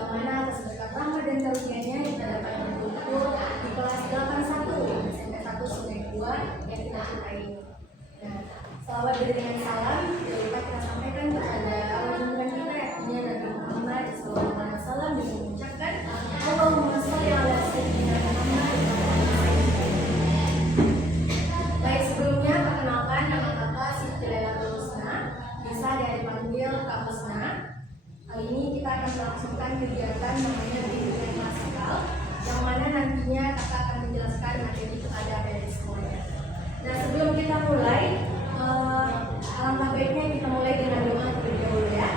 yang mana atas berkat rahmat dan karunia-Nya kita dapat berkumpul di kelas 81 SMP 1 Sungai 2 yang kita cintai ini. Nah, salawat dengan salam tidak lupa kita sampaikan kepada awal junjungan kita yakni Nabi Muhammad SAW dengan mengucapkan Allahumma sholli ala sayyidina Muhammad. Baik, sebelumnya perkenalkan nama kakak Siti Lailatul Husna, bisa dipanggil Kak Husna. Kali ini kita akan melangsungkan kegiatan namanya bimbingan klasikal, yang mana nantinya kakak akan menjelaskan materi kepada adik semuanya. Nah, sebelum kita mulai, alangkah baiknya kita mulai dengan doa terlebih dahulu ya.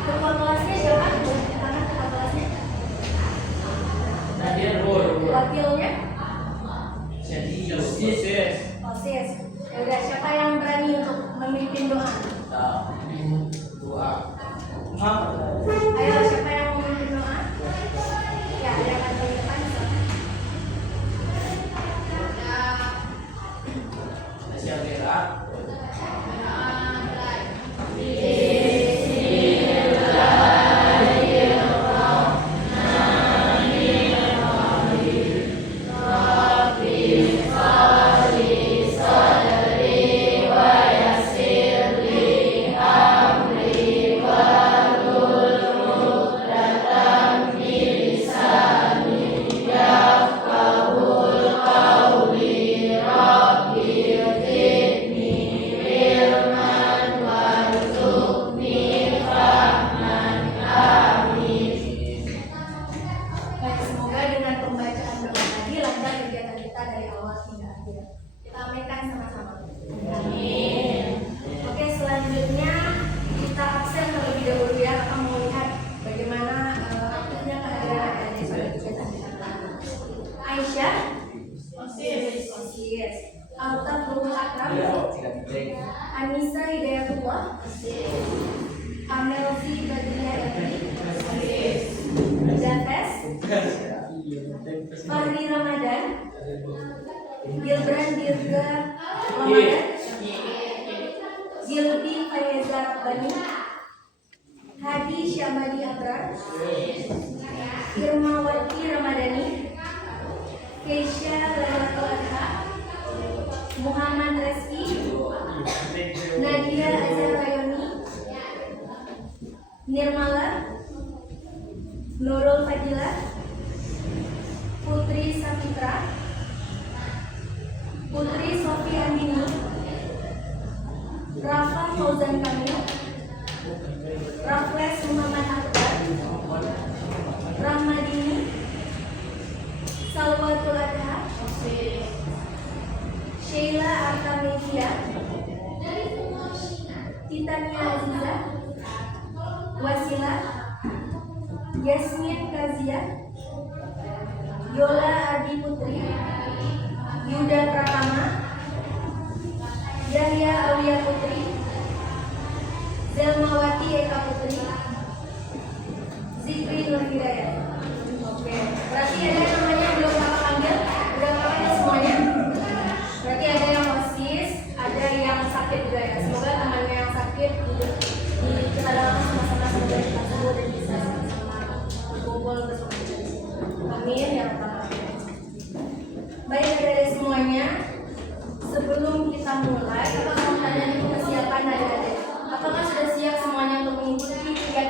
Ketua kelasnya siapa? Tangan ketua kelasnya. Wakilnya? Osis. Yaudah, siapa yang berani untuk memimpin doa? Ayo, siapa yang memimpin doa? Ya, ada yang akan depan. Anissa Hidayatullah, Amelzi Badriya Dates, Fahri Ramadan, Gilbran Dirga Ramadan, Gilbi Fayeza Bani, Hadi Syamadi Abrar, Irmawati Ramadhani, Keisha Lailatul Adha, Muhammad Reski, Nadia Azharayoni, Nirmala, Nurul Fadila, Putri Sapitra, Putri Sofi Andini, Rafa Fauzan Kamil, Rafles Muhammad Akbar, Rahmadini, Salwatul Adha, Sheila Artamedia, Titania Aziza, Wasila, Yasmin Kazia, Yola Adi Putri, Yuda Pratama, Yahya Aulia Putri, Zelmawati Eka Putri, Zikri Nur Hidayat. Oke, berarti ada yang namanya belum kakak panggil? Udah kakak panggil semuanya? Berarti ada yang osis, ada yang sakit juga ya. Semoga temannya yang sakit kita dalam sama-sama semoga kita sembuh dan bisa sama-sama berkumpul bersama kita. Amin ya rabbal alamin. Baik adik-adik semuanya, sebelum kita mulai, kakak mau tanya nih kesiapan adik-adik. Apakah sudah siap semuanya untuk mengikuti kegiatan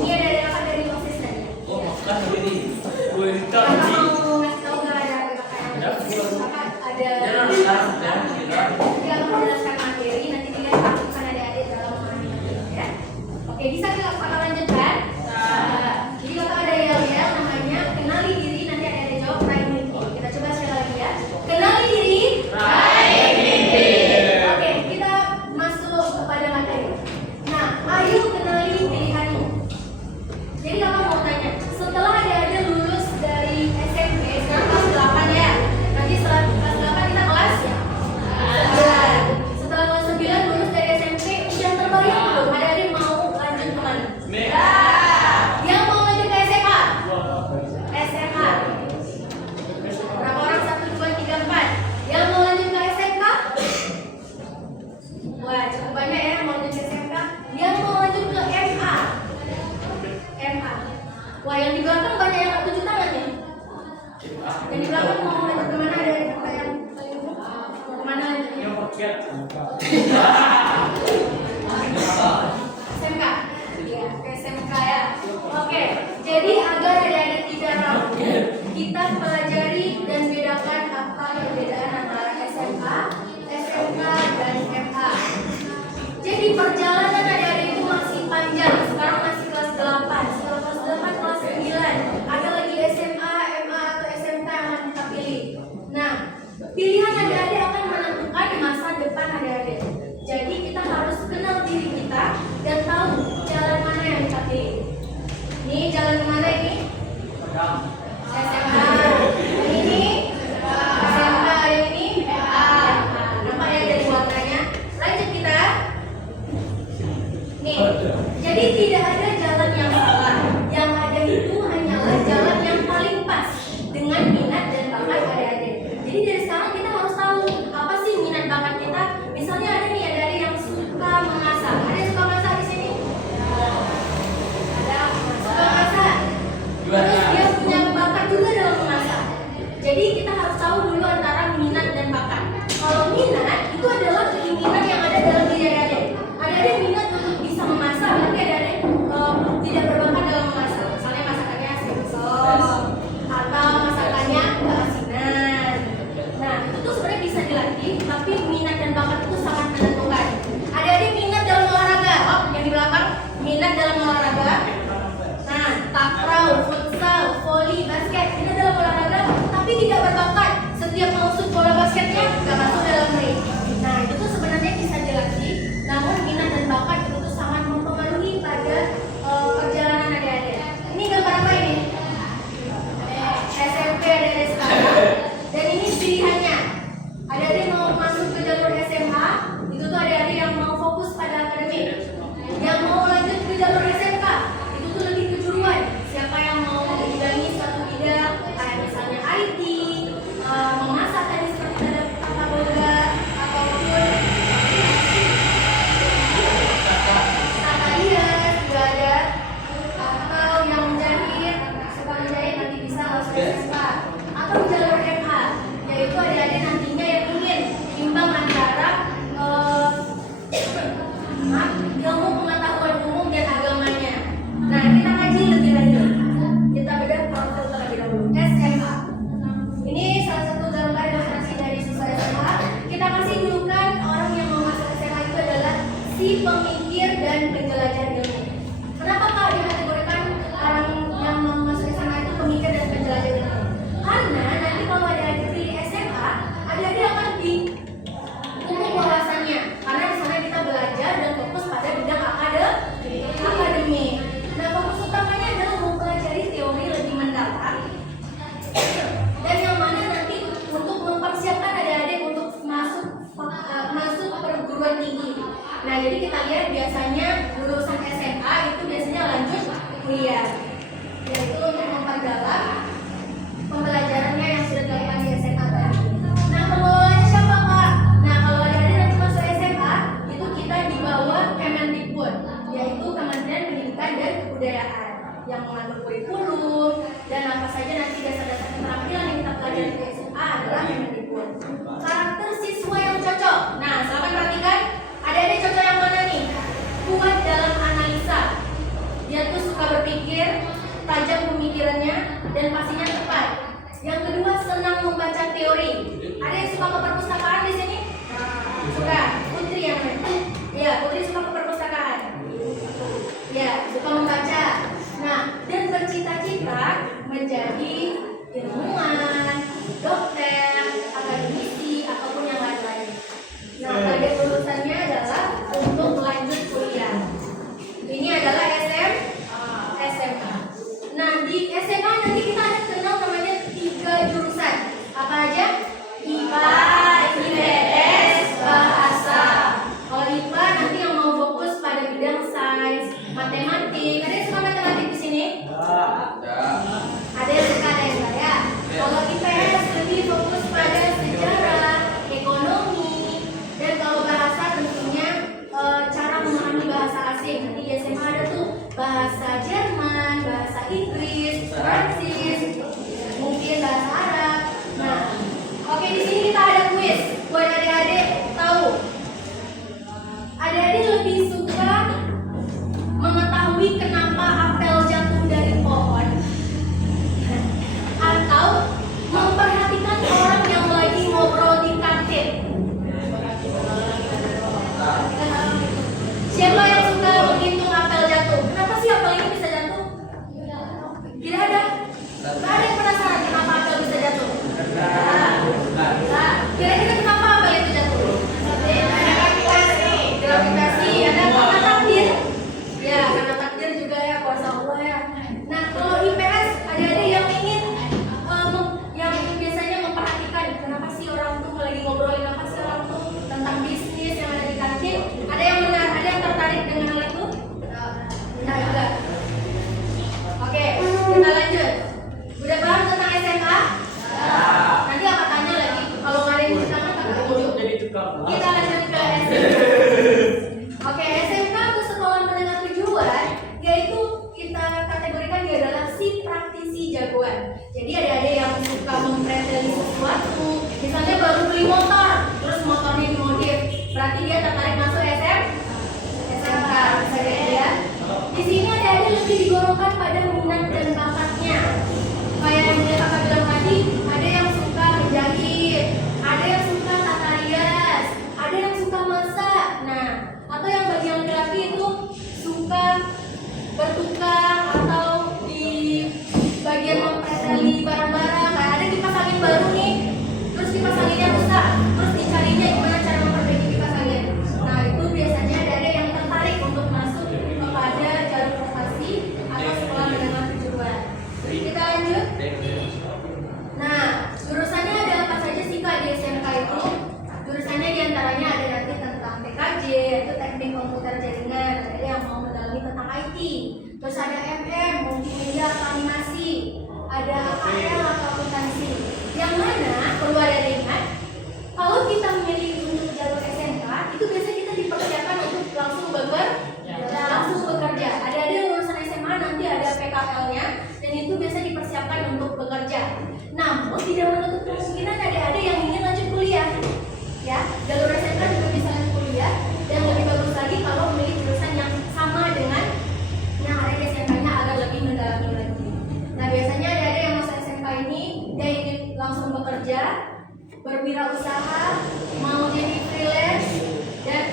Ini ada kakak dari OSIS tadi. Kakak mau ngasih tahu nggak ada kakak yang nanti akan menjelaskan materi, nanti dilihat lakukan adik-adik dalam memahami materi ya. Oke, bisa kakak lanjutkan? Jadi kakak ada yel-yel namanya kenali diri, nanti adik-adik jawab right mimpi. Kita coba sekali lagi ya. Kenali diri. Right mimpi. Oke, kita masuk kepada materi. Nah, ayo kenali pilihanmu. Jadi kakak mau tanya, setelah adik-adik lulus dari SMP, sekarang kelas 8 ya. Nanti setelah kelas 8 kita kelas 9. Setelah kelas 9 lulus dari SMP, udah terbayang belum adik-adik mau lanjut kemana? Yang mau lanjut ke SMA? SMA. Berapa orang? 1, 2, 3, 4. Yang mau lanjut ke SMK? Wah, cukup banyak ya yang mau lanjut ke SMK. Yang mau lanjut ke MA? MA. Wah, yang di belakang banyak yang nggak tujuh tangan ya? Yang di belakang mau lanjut kemana? Ada yang pertanyaan? Mau kemana lanjutnya? SMK? Iya, ke SMK ya. Oke, jadi agar adik-adik tidak ragu, kita pelajari dan bedakan apa perbedaan antara SMA, SMK, dan MA. Jadi perjalanan adik-adik itu masih panjang. Sekarang masih kelas 8. Setelah kelas 8, kelas 9. Ada lagi SMA, MA, atau SMK yang akan kita pilih. Nah, pilihan adik-adik akan menentukan masa depan adik-adik. Jadi kita harus kenal diri kita dan tahu jalan mana yang kita pilih. Ini jalan kemana ini? SMA. Yang ini SMK. Yang ini MA. Nampak ya dari warnanya. Lanjut kita. Nih, jadi tidak ada jalan yang salah. Yang ada itu hanyalah jalan yang paling pas dengan minat dan bakat adik-adik. Jadi dari sekarang kita harus tahu apa sih minat bakat kita. Misalnya ada nih adik-adik yang suka mengasah. Ada yang suka masak di sini? Ada suka masak. Terus dia punya bakat kurikulum, dan apa saja nanti dasar-dasar keterampilan yang kita pelajari di SMA adalah Kemendikbud. Karakter siswa yang cocok. Nah, selamat perhatikan, adik-adik cocok yang mana nih? Kuat dalam analisa. Dia tuh suka berpikir, tajam pemikirannya, dan pastinya tepat. Yang kedua, senang membaca teori. Ada yang suka ke perpustakaan di sini? Suka. Putri yang mana? Ya, Putri suka ke perpustakaan. Ya, suka membaca. Nah, dan bercita-cita menjadi ilmuwan, dokter, akademisi, ataupun yang lain-lain. Nah, target lulusannya adalah untuk lanjut kuliah. Ini adalah SMA. Nah, di SMA nanti kita ada kenal namanya 3 jurusan. Apa aja? IPA, IPS, bahasa. Kalau IPA nanti yang mau fokus pada bidang sains, matematik. Ada yang suka matematik di sini? Ada yang suka, ada yang enggak ya? Kalau IPS lebih fokus pada sejarah, ekonomi, dan kalau bahasa tentunya cara memahami bahasa asing. Nanti di SMA ada tuh bahasa Jerman, bahasa Inggris, Prancis, mungkin bahasa Arab. Nah, oke, di sini kita ada kuis buat adik-adik tahu. Adik-adik lebih suka mengetahui kenapa apel jatuh dari pohon atau memperhatikan orang yang lagi ngobrol di kantin? Siapa yang suka menghitung apel jatuh? Kenapa sih apel ini bisa jatuh? Tidak ada? Tidak ada yang penasaran kenapa apel bisa jatuh? Kira-kira kenapa apel itu jatuh? Gravitasi. Ada karena takdir. Ya, karena takdir juga ya, kuasa Allah ya. Nah, kalau IPS ada yang ingin yang biasanya memperhatikan kenapa sih orang tuh lagi ngobrolin apa sih orang tuh tentang bisnis yang ada di kantin. Ada yang benar, ada yang tertarik dengan hal itu? Nah, juga. Oke, kita lanjut. Udah paham tentang SMA? Nanti akan tanya lagi. Kalau nggak ada yang di tangan, tak tunjuk. Kita lanjut ke SMK. Oke, SMK untuk sekolah menengah tujuan, yaitu kita kategorikan dia adalah si praktisi jagoan. Jadi ada yang suka mempreteli sesuatu, misalnya baru beli motor, terus motornya dimodif, berarti dia tertarik masuk SMK. Misalnya ya. Di sini ada lebih digolongkan pada minat dan bakatnya. Kayak yang kakak bilang tadi, ada yang suka menjahit, ada yang suka tata rias, ada yang suka masak. Nah, atau yang bagi yang laki-laki itu suka bertukang atau di bagian mempreteli barang-barang. Kayak ada kipas angin baru nih, terus kipas anginnya rusak, terus dicarinya gimana cara memperbaiki kipas angin. Nah, itu biasanya ada yang tertarik untuk masuk kepada jalur prestasi atau sekolah menengah kejuruan. Kita lanjut. Nah, jurusannya ada apa saja sih Kak di SMK itu? Jurusannya diantaranya ada nanti tentang TKJ, yaitu teknik komputer jaringan. Ada yang mau mendalami tentang IT. Terus ada MM, multimedia atau animasi. Ada AKL atau akuntansi. Yang mana perlu ada ingat, kalau kita memilih untuk jalur SMK, itu biasanya kita dipersiapkan untuk langsung bekerja. Ada lulusan SMA nanti ada PKL-nya, dan itu biasa dipersiapkan untuk bekerja. Namun tidak menutup kemungkinan ada yang ingin lanjut kuliah. Ya, jalur SMK juga bisa lanjut kuliah, dan lebih bagus lagi kalau memilih jurusan yang sama dengan yang ada di SMK-nya agar lebih mendalami lagi. Nah, biasanya ada yang masuk SMK ini dia ingin langsung bekerja, berwirausaha, mau jadi freelance, dan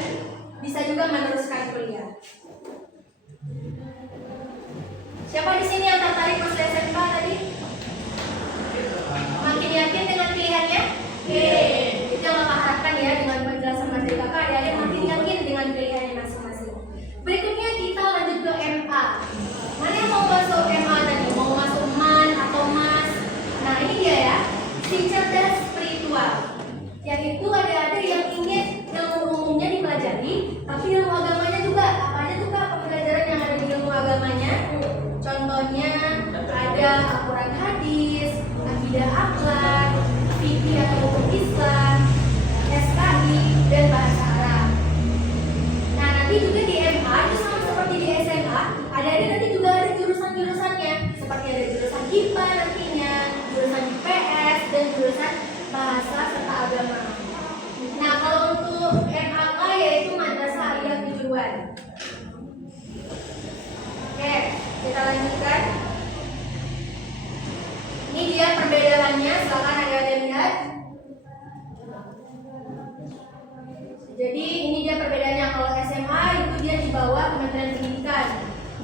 bisa juga meneruskan kuliah. Siapa di sini yang tertarik masuk SMK tadi? Makin yakin dengan pilihannya? Itu yang Kakak harapkan ya dengan penjelasan materi Kakak. Ada makin yakin dengan pilihannya masing-masing. Berikutnya kita lanjut ke MA. Mana yang mau masuk MA tadi? Mau masuk MAN atau MAS? Nah, ini dia ya, si cerdas spiritual. Yang itu ada yang ingin ilmu umumnya dipelajari, tapi ilmu agamanya juga. Apa aja tuh Kak pembelajaran yang ada di ilmu agamanya? Contohnya ada Al-Quran hadis, akidah akhlak, fikih atau hukum Islam, SKI, dan bahasa Arab. Nah, nanti juga di MA itu sama seperti di SMA, ada nanti juga ada jurusan-jurusannya. agama. Nah, kalau untuk MAK yaitu Madrasah Aliyah Kejuruan. Oke, kita lanjutkan. Ini dia perbedaannya, silakan adik-adik lihat. Jadi ini dia perbedaannya. Kalau SMA itu dia di bawah Kementerian Pendidikan.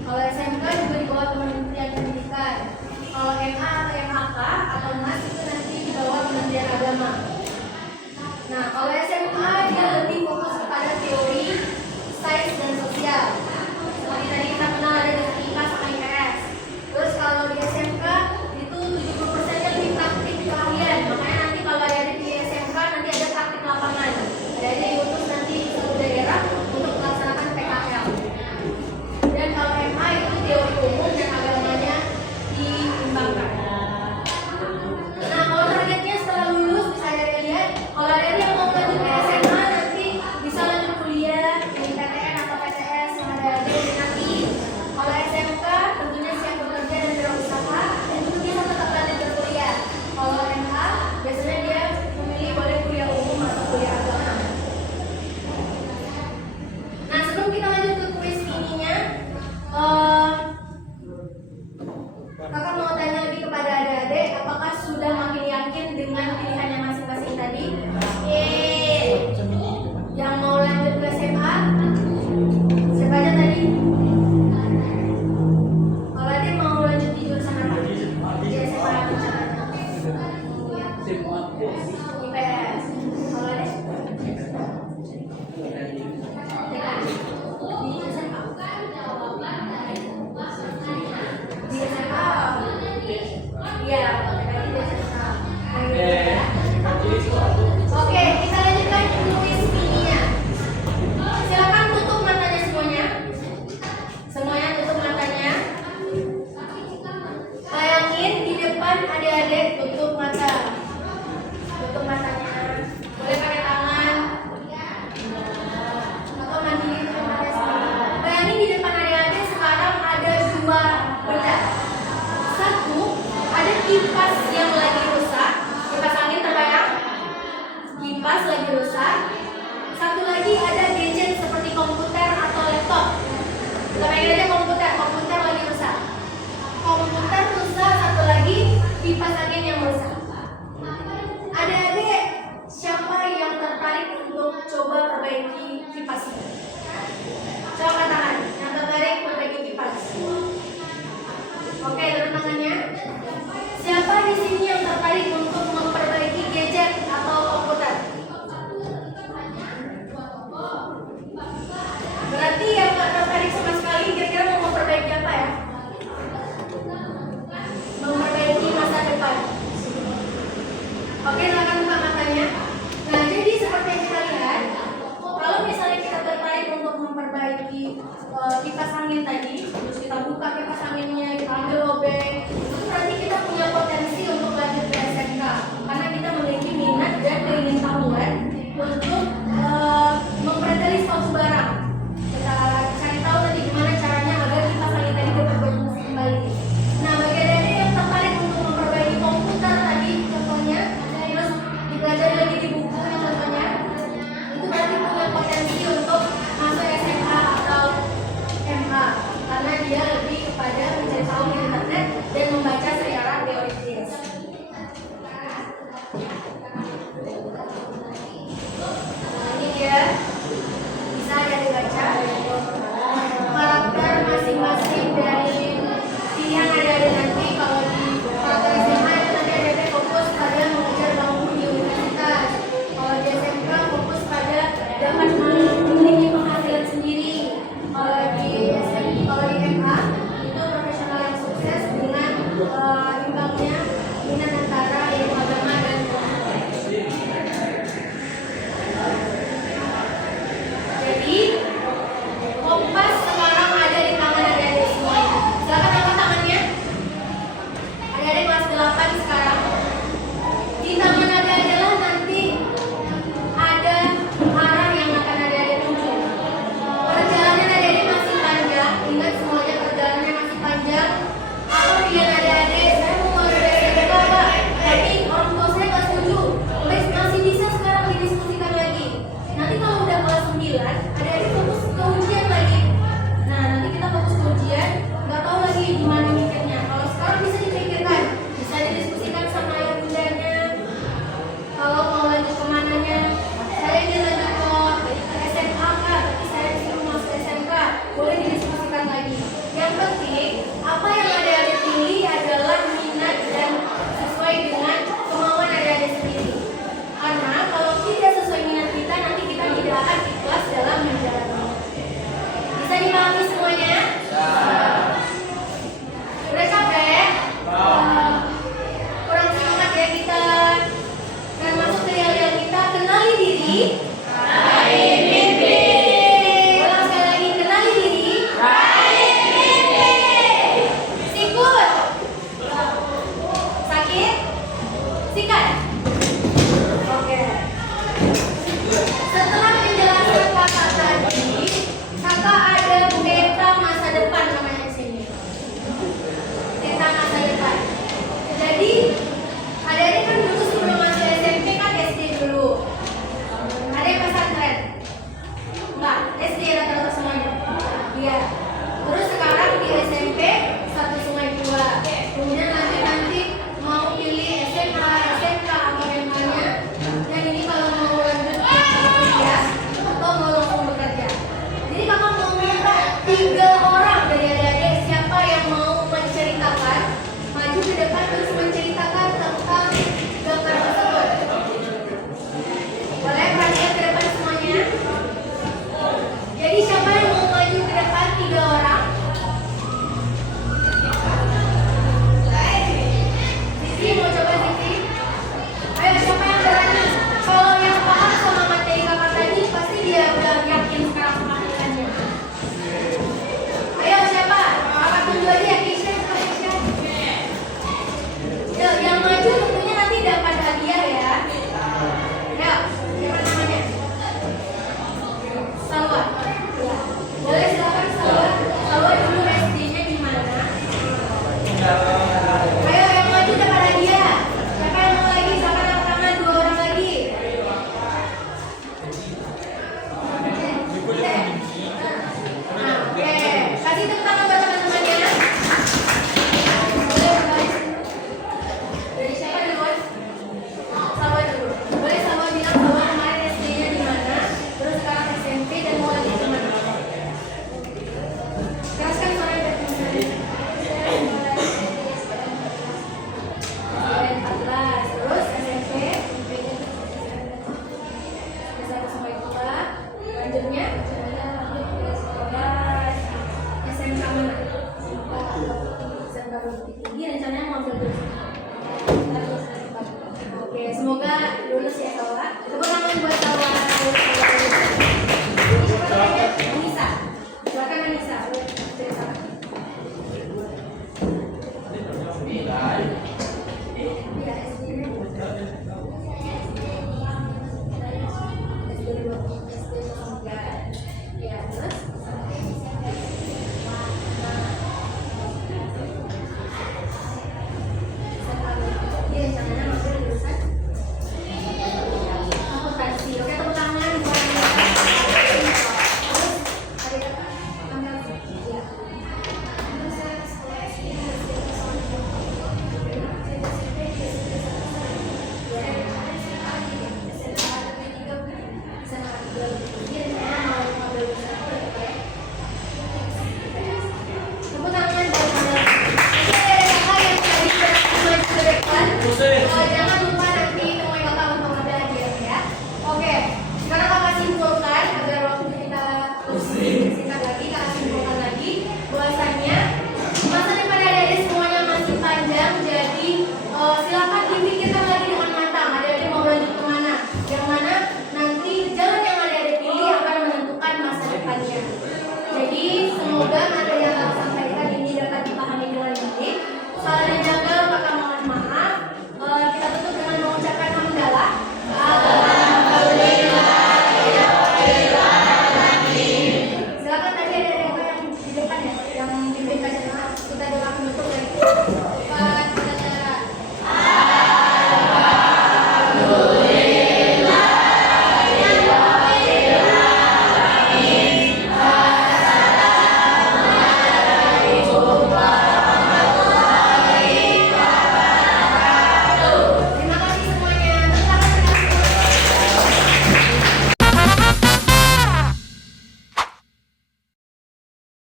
Kalau SMK juga di bawah Kementerian Pendidikan. Kalau MA atau MAK atau MAS itu nanti di bawah Kementerian Agama. Nah, kalau SMA dia lebih fokus kepada teori, sains dan sosial. Seperti tadi kita kenal ada dari IPA sama IPS. Terus kalau di SMK itu 70% nya lebih praktik keahlian. Makanya nanti kalau ada di SMK nanti ada praktik lapangan. Ada diutus nanti di suatu daerah untuk melaksanakan PKL. Dan kalau MA itu teori umum dan agamanya diimbangkan. Nah, kalau targetnya setelah lulus bisa ada lihat. Kalau ada yang mau lanjut ke SMA nanti bisa lanjut kuliah di PTN atau PTS yang ada nanti. Kalau SMK tentunya siap bekerja dan berusaha dan itu bisa tetap lanjut berkuliah. Kalau MA biasanya dia memilih boleh kuliah umum atau kuliah agama. Nah, sebelum kita lanjut ke kuis ininya, kakak mau tanya lebih kepada adik-adik, apakah sudah makin yakin dengan pilihannya masing-masing tadi? Yang mau lanjut ke SMA? Siapa aja tadi? Kalau ada mau lanjut di jurusan apa? Di SMA rencananya? IPS. Kalau ada? Di SMA. Di SMA. Iya, tadi di SMA. Oke, kita lanjutkan kuis mininya. Silakan tutup matanya semuanya. Semuanya tutup matanya. Bayangin di depan adik-adik tutup mata. Tutup matanya. Boleh pakai tangan. Atau mandiri tutup mata sendiri. Bayangin di depan adik-adik sekarang ada dua benda. Satu, ada kipas yang lagi rusak. Kipas angin terbayang? Kipas lagi rusak. Satu lagi ada gadget seperti komputer atau laptop. Kita panggil aja komputer. Komputer lagi rusak. Komputer rusak. Satu lagi kipas angin yang rusak. Adik-adik siapa yang tertarik untuk coba perbaiki kipas ini? Coba angkat tangan. Yang tertarik perbaiki kipas. Oke, turun tangannya. Siapa di sini yang tertarik untuk memperbaiki gadget atau komputer? Berarti yang nggak tertarik sama sekali kira-kira mau memperbaiki apa ya? Memperbaiki masa depan. Oke, silakan buka matanya. Nah, jadi seperti yang kita lihat, kalau misalnya kita tertarik untuk memperbaiki kipas angin tadi,